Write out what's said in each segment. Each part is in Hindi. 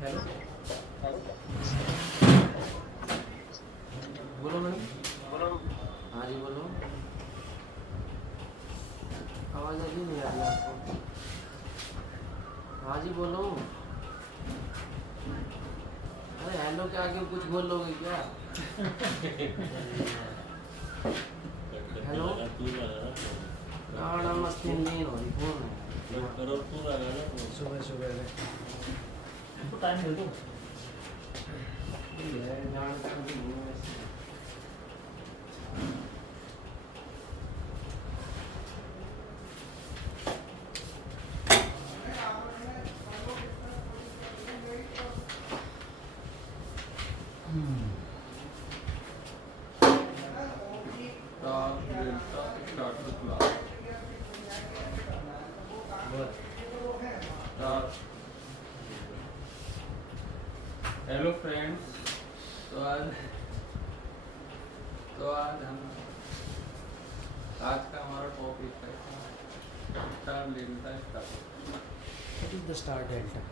हेलो। बोलो मैडम। हाँ जी बोलो। आवाज़ अभी नहीं आ रही आपको। हाँ जी बोलो। अरे हेलो के आगे कुछ बोल लोगे क्या? हेलो। गाना मस्ती नहीं हो रही कौन है? सुबह सुबह टाइम दे दो। Hello friends. तो आज हम आज का हमारा टॉपिक है term delta start. What is the star delta?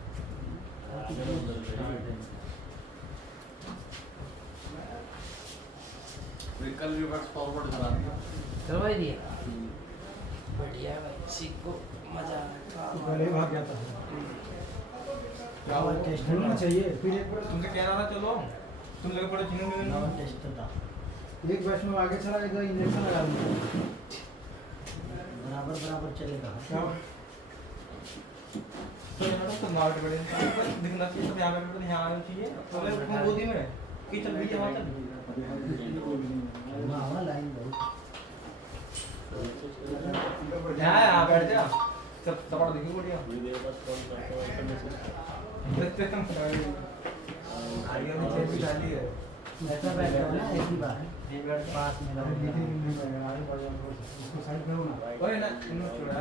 विकल्प रिवर्स फॉरवर्ड चलाते करवाई दिया। बढ़िया है भाई, सीखो मजा पहले ही भाग जाता है। क्या वो टेस्ट होना चाहिए फिर एक बार तुमसे कह रहा था चलो तुम लगे पड़े चिन्ह टेस्ट था। एक वैष्णव आगे चला गया इंजेक्शन लगा दिया बराबर बराबर चलेगा। तो यहाँ तो मार्केट बड़े दिखना चाहिए सब यहाँ पे यहाँ आना चाहिए तो मैं गोदी में कि चल भी वहाँ चल हां लाइन बहुत यहाँ बैठ जा सब सपड़ देखिए बढ़िया आगे भी चेंज भी डाली है ऐसा बैठ जाओ ना एक ही बार पास में रहो आगे बढ़ जाओ उसको साइड करो ना ओए ना इन्हों छोड़ा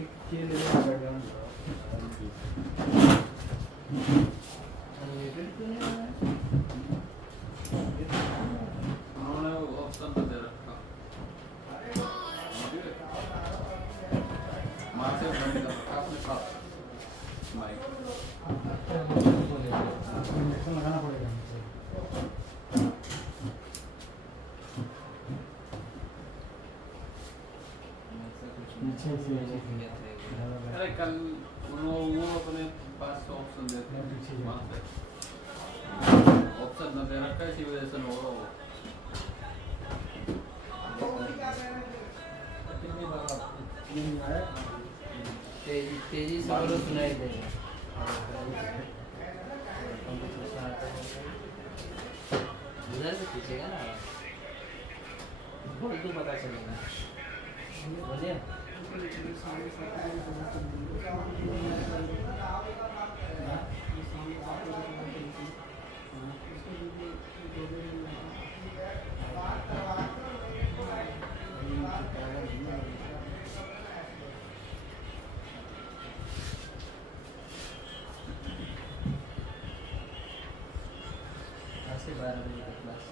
एक चीज ले लो बैठ जाओ उन्होंने ऑप्शन तो दे रखा मार से बंद कर रखा अपने साथ माइक इंजेक्शन लगाना पड़ेगा पीछे से अरे कल वो अपने पास ऑप्शन देते हैं वहाँ से ऑप्शन न दे रखा है इसी वजह से हो रहा हो तेजी से बोलो सुनाई देगा। उधर से पूछेगा ना बोल तो पता चलेगा। बोलिए ऐसे 12 बजे तक क्लास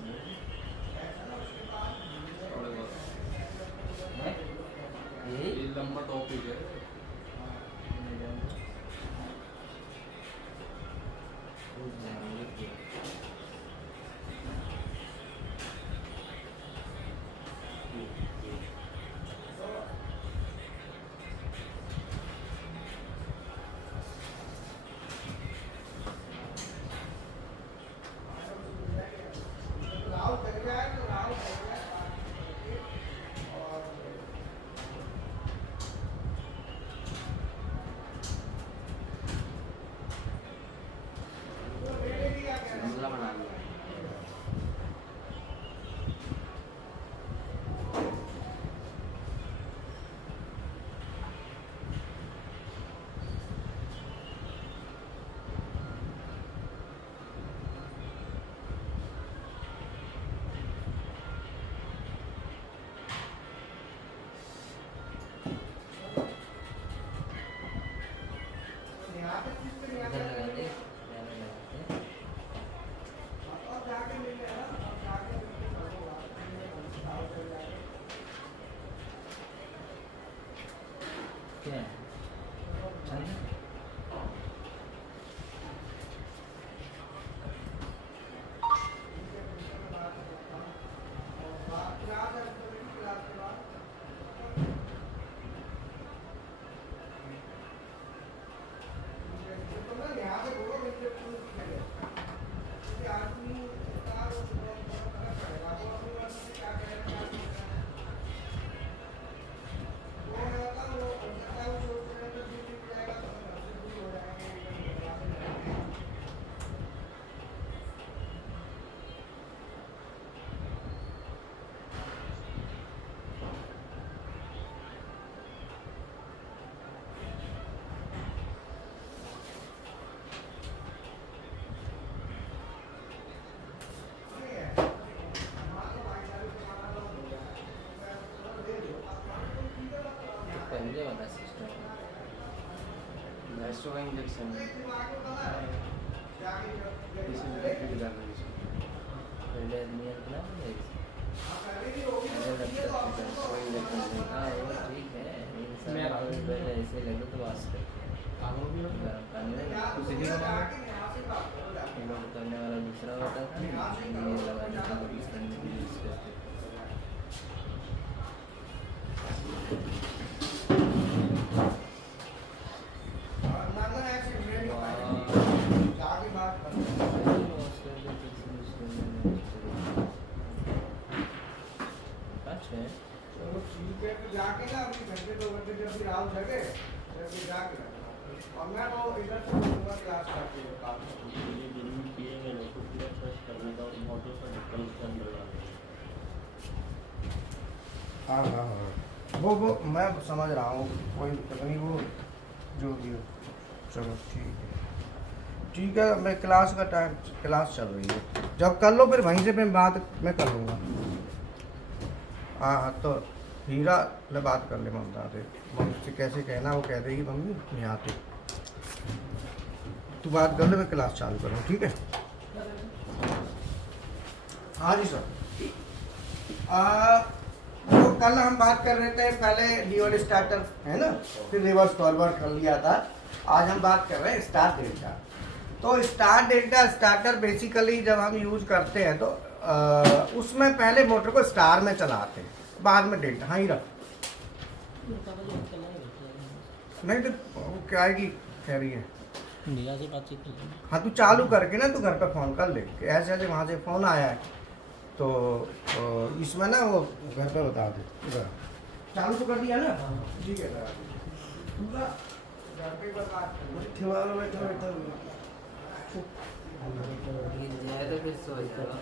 थोड़े बहुत है ये लंबा टॉपिक है हमला बना लिया। इधर लगा दे, इधर लगा दे। क्या है? चल 100 का इंजेक्शन है इसमें फिट करना है पहले आदमी अपना ठीक है पहले ऐसे लगे तो वास्ते करने वाला दूसरा होता था ये लगाने का दूसरा यूज करते जाके ना अभी घंटे 2 घंटे जब भी राउंड लगे तब जाके और मैं वो इधर से दूंगा क्लास करके काम ये जरूर किए गए लोग को पूरा ट्रस्ट करने का और मोटर पर डिफरेंस अंदर डालने हाँ वो मैं समझ रहा हूँ कोई दिक्कत नहीं वो जो भी हो चलो ठीक है मैं क्लास का टाइम क्लास चल रही है जब कर लो फिर वहीं से मैं बात मैं कर लूँगा हाँ तो हीरा ने बात कर ले ममता से मम्मी से कैसे कहना वो कह देगी मम्मी यहाँ पे तू बात कर ले मैं क्लास चालू करूँ ठीक है हाँ जी सर तो कल हम बात कर रहे थे पहले ड्यूअल स्टार्टर है ना फिर रिवर्स फॉरवर्ड कर लिया था आज हम बात कर रहे हैं स्टार डेल्टा तो स्टार डेल्टा स्टार्टर बेसिकली जब हम यूज करते हैं तो उसमें पहले मोटर को स्टार में चलाते हैं बाद में डेल्टा हाँ ही रख नहीं तो क्या है कि कह रही है से बातचीत हाँ तू चालू करके ना तू घर पे फ़ोन कर ले कि ऐसे ऐसे वहाँ से फ़ोन आया है तो इसमें ना वो घर पे बता दे चालू तो कर दिया ना ठीक है पूरा घर पे बता बैठा गिर जाए तो फिर सो जाओ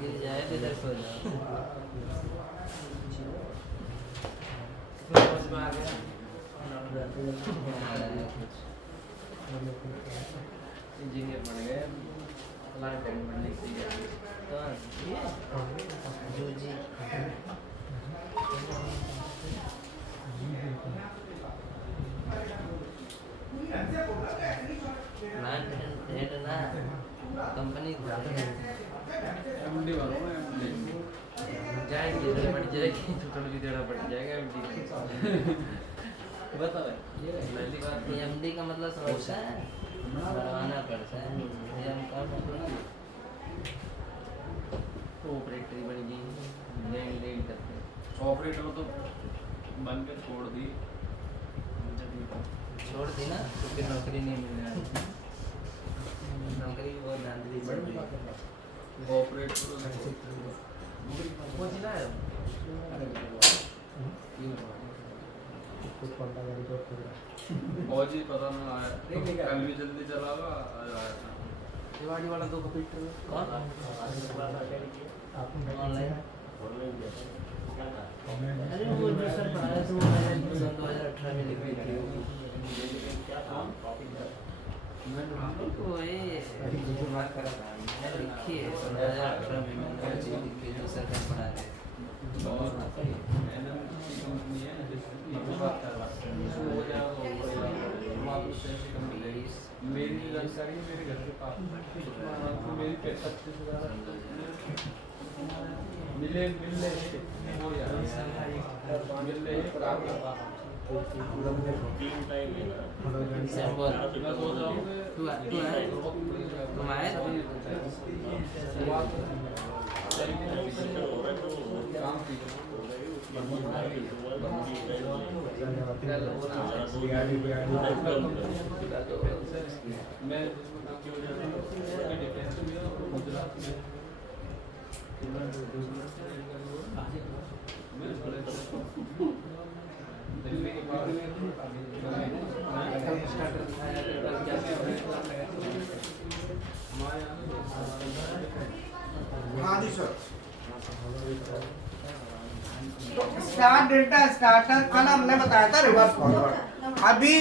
गिर जाए तो इधर सो जाओ समझ में आ गया इंजीनियर बन गए प्लांट बनने की तो जो जी प्लांट हेड ना कंपनी एमडी वालों में जाएंगे इधर बढ़ जाएगी तो थोड़ी देर बढ़ जाएगा एमडी बताओ ये पहली बात एमडी का मतलब समझता है बढ़वाना पड़ता है ये हम काम मतलब ऑपरेटर बन गई लेन करते हैं ऑपरेटर तो बन के छोड़ दी ना तो फिर नौकरी नहीं मिल रहा नौकरी बहुत धांधली चल रही है ऑपरेटर वो जिला है और जी पता ना आया कल भी जल्दी चला हुआ आज आया था दिवाली वाला 2 कंप्यूटर कौन ऑनलाइन अरे वो जो सर पढ़ाया तो मैंने 2018 में लिखी थी वो ये बात कर रहा था मैं लिखी है 2018 में मैंने लिखी जो सर ने पढ़ाया है कंपनी है जिसकी बात कर रहा हो जाएगा मेरी जानकारी मेरे घर के पास तो मेरी 25,000 मिले हो यार मिल रहे मैं सोच रहा हूँ तुम आए काम मैं गुजरात में दिल्ली के बाद हाँ जी सर तो स्टार डेल्टा स्टार्टर कल हमने बताया था रिवर्स फॉरवर्ड अभी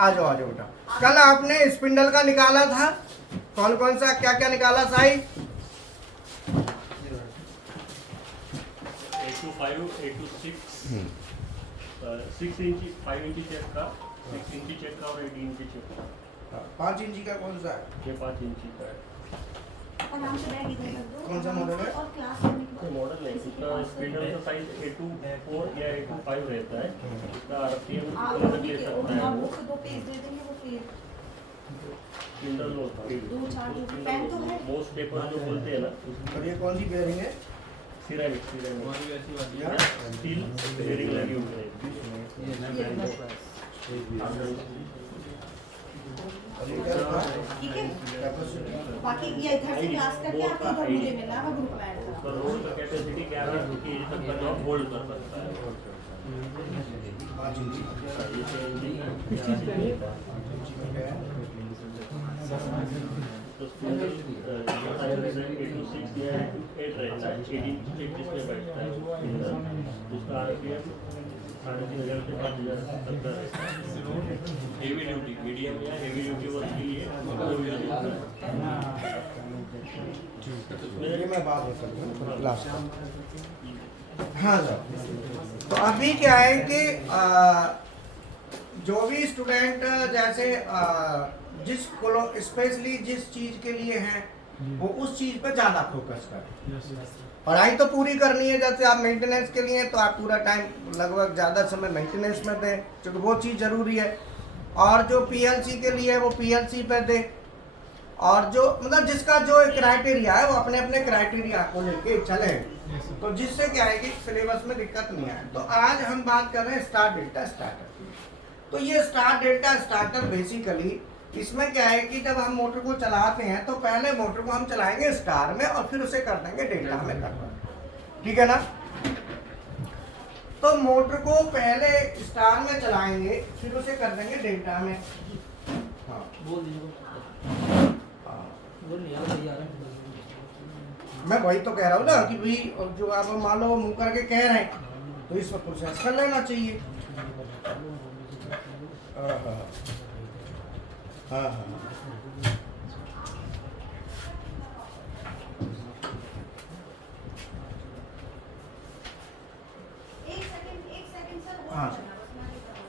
आ जाओ बेटा कल आपने स्पिंडल का निकाला था कौन कौन सा क्या क्या निकाला Sai 8 to 5, 8 to 6, 6 inch 5 inch tape का 6 इंची चेक का और 8 इंची चेक का। 5 इंची का कौन सा है? ये 5 इंची का है। और नाम से बैग इधर रख दो। कौन सा मॉडल है? और क्लास करने के ये बाद मॉडल है, इसका स्पीडर का साइज A24 या A25 रहता है। इसका RPM आप अलग ले सकता है आप वो। उसको 2 पेज दे देंगे, वो फिर किंडल होता है। 2-4 पेन तो है। मोस्ट पेपर जो बोलते हैं ना, और ये कौन सी बेयरिंग है? सिरेमिक हमारी वैसी वाली है। स्टील बेयरिंग लगी हुई है। ये ना ब्रांड का और ये क्या लिखा है? ठीक है। कैपेसिटी। बाकी ये इधर से क्लास करके आप इधर मुझे मिलना है, ग्रुप में ऐड उसका करा। रोल का कैपेसिटी क्या है, कि तक का जॉब होल्ड कर सकता है। 5 इंची। ये 6 इंची का क्या है? तो स्पीडर जो साइज है 8-6 या 8 रहता है। 8 इंच चेक जिसमें बैठता है स्पीडर, उसका RPM 3,500 से 5,000 तक का रहता है। हेवी ड्यूटी, मीडियम या हेवी ड्यूटी वर्क के लिए वो यूज होता है। ये मैं बात नहीं करता क्लास का। हाँ सर, तो अभी क्या है कि जो भी स्टूडेंट जैसे जिस स्पेशली जिस चीज़ के लिए हैं वो उस चीज़ पर ज़्यादा फोकस करें। पढ़ाई तो पूरी करनी है, जैसे आप मेंटेनेंस के लिए तो आप पूरा टाइम लगभग ज़्यादा समय मेंटेनेंस में दें क्योंकि वो चीज़ ज़रूरी है। और जो पीएलसी के लिए है वो पीएलसी पे दें। और जो मतलब जिसका जो क्राइटेरिया है वो अपने अपने क्राइटेरिया को लेके चले, तो जिससे क्या है कि सिलेबस में दिक्कत नहीं आए। तो आज हम बात कर रहे हैं स्टार डेल्टा स्टार्टर की। तो ये स्टार डेल्टा स्टार्टर बेसिकली इसमें क्या है कि जब हम मोटर को चलाते हैं तो पहले मोटर को हम चलाएंगे स्टार में और फिर उसे कर देंगे डेल्टा में कन्वर्ट, ठीक है ना। तो मोटर को पहले स्टार में चलाएंगे फिर उसे कर देंगे डेल्टा में। हाँ बोल दीजिए, हाँ। बोल नहीं यार तैयार है। मैं वही तो कह रहा हूँ ना कि भाई जो आप मान लो मुंह करके कह रहे हैं तो इसमें प्रोसेस कर लेना चाहिए। हाँ हाँ हाँ हाँ। एक सेकंड सर, वो हाँ। करना बस, मैं दिखा रहा हूँ।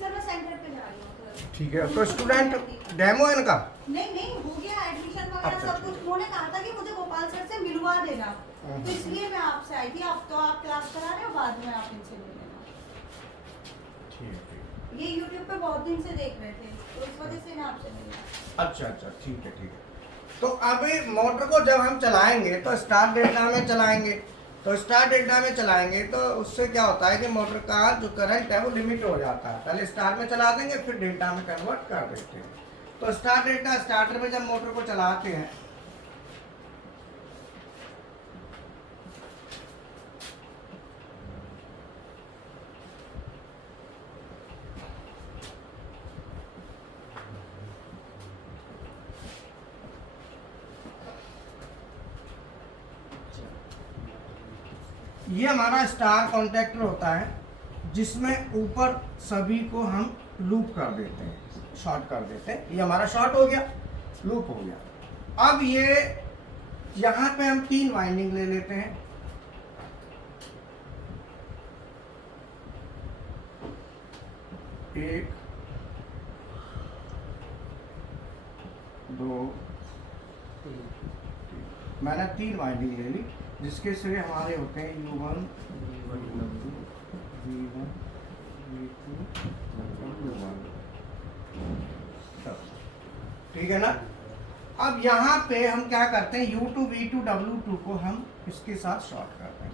सर मैं सेंटर पे जा रही हूँ सर। ठीक है, तो स्टूडेंट डेमो है इनका। नहीं हो गया एडमिशन वगैरह अच्छा, सब कुछ। उन्होंने कहा था कि मुझे गोपाल सर से मिलवा देना, तो इसलिए मैं आपसे आई थी। आप क्लास करा रहे हो, बाद में आप इनसे मिल लेना। ठीक ये यूट्यूब पे बहुत दिन से देख रहे थे, तो इस वजह से मैं आपसे मिला। अच्छा अच्छा, ठीक है ठीक है। तो अभी मोटर को जब हम चलाएंगे तो स्टार डेल्टा में चलाएंगे। तो स्टार डेल्टा में चलाएंगे तो उससे क्या होता है कि मोटर का जो करंट है वो लिमिट हो जाता है। पहले स्टार में चला देंगे फिर डेल्टा में कन्वर्ट कर देते हैं। तो स्टार डेल्टा स्टार्टर में जब मोटर को चलाते हैं ये हमारा स्टार कॉन्टैक्टर होता है जिसमें ऊपर सभी को हम लूप कर देते हैं, शॉर्ट कर देते हैं। ये हमारा शॉर्ट हो गया, लूप हो गया। अब ये यहाँ पे हम 3 वाइंडिंग ले लेते हैं। एक, दो, मैंने 3 वाइंडिंग ले ली जिसके से हमारे होते हैं U1, V1, V2, U1। ठीक है ना। अब यहाँ पे हम क्या करते हैं, U2, V2, W2 को हम इसके साथ शॉर्ट करते हैं।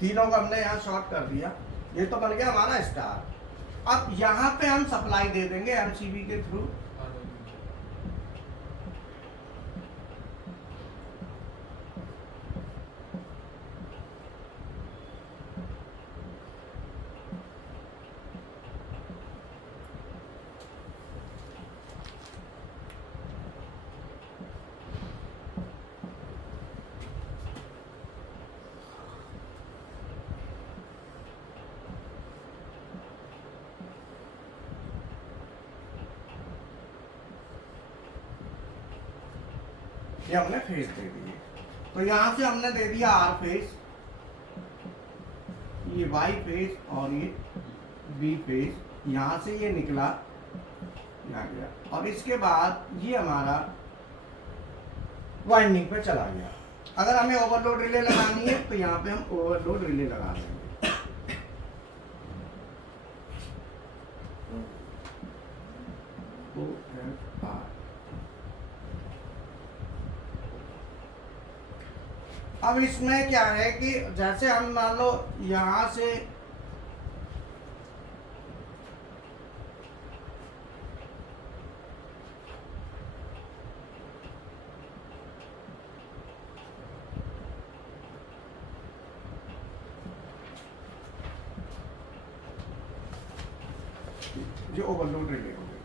तीनों को हमने यहाँ शॉर्ट कर दिया। ये तो बन गया हमारा स्टार। अब यहाँ पे हम सप्लाई दे देंगे एमसीबी के थ्रू। ये हमने फेज दे दिए। तो तो यहाँ से हमने दे दिया आर फेज, ये वाई फेज और ये बी फेज, यहाँ से ये निकला यहाँ गया, और इसके बाद ये हमारा वाइंडिंग पे चला गया। अगर हमें ओवरलोड रिले लगानी है तो यहाँ पे हम ओवरलोड रिले लगा देंगे। अब इसमें क्या है कि जैसे हम मान लो यहाँ से जो ओवरलोड रिले हो गई।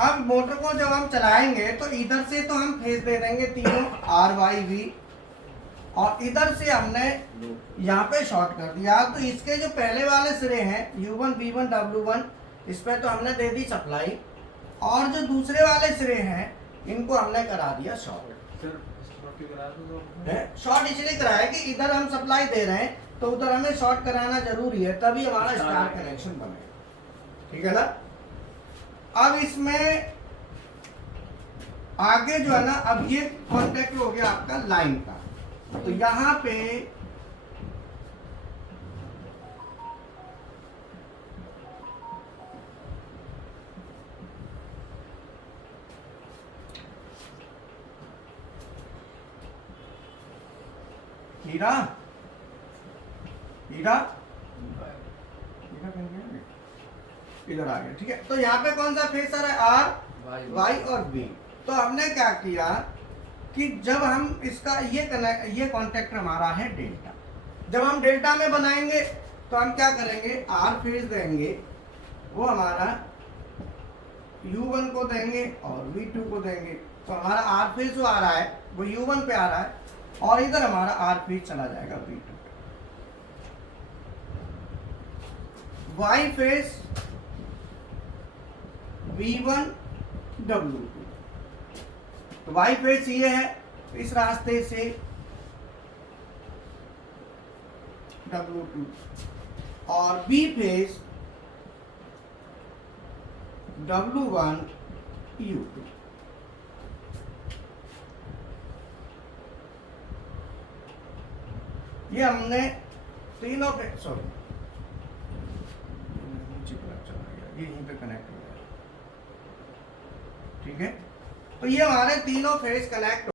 अब मोटर को जब हम चलाएंगे तो इधर से तो हम फेज दे देंगे तीनों आर वाई वी, और इधर से हमने यहाँ पे शॉर्ट कर दिया। तो इसके जो पहले वाले सिरे हैं U1, V1, W1, इस पे तो हमने दे दी सप्लाई, और जो दूसरे वाले सिरे हैं इनको हमने करा दिया शॉर्ट। शॉर्ट इसलिए कराया कि इधर हम सप्लाई दे रहे हैं तो उधर हमें शॉर्ट कराना जरूरी है, तभी हमारा स्टार कनेक्शन बनेगा। ठीक है ना। अब इसमें आगे जो है ना, अब ये कॉन्टेक्ट हो गया आपका लाइन का, तो यहां पे हीरा हीरा इधर आ गया। ठीक है, तो यहाँ पे कौन सा फेस आ रहा है, आर वाई और बी। तो हमने क्या किया कि जब हम इसका ये कॉन्टेक्ट हमारा है डेल्टा, जब हम डेल्टा में बनाएंगे तो हम क्या करेंगे, आर फेज देंगे, वो हमारा U1 को देंगे और V2 को देंगे। तो हमारा आर फेज जो आ रहा है वो U1 पे आ रहा है, और इधर हमारा आर फेज चला जाएगा V2 पे। वाई फेज V1 W2, तो वाई फेज ये है इस रास्ते से W2, और B फेज W1 U2। ये हमने तीनों पे ये यहीं पे कनेक्ट हो गया। ठीक है, तो ये हमारे तीनों फेज कनेक्ट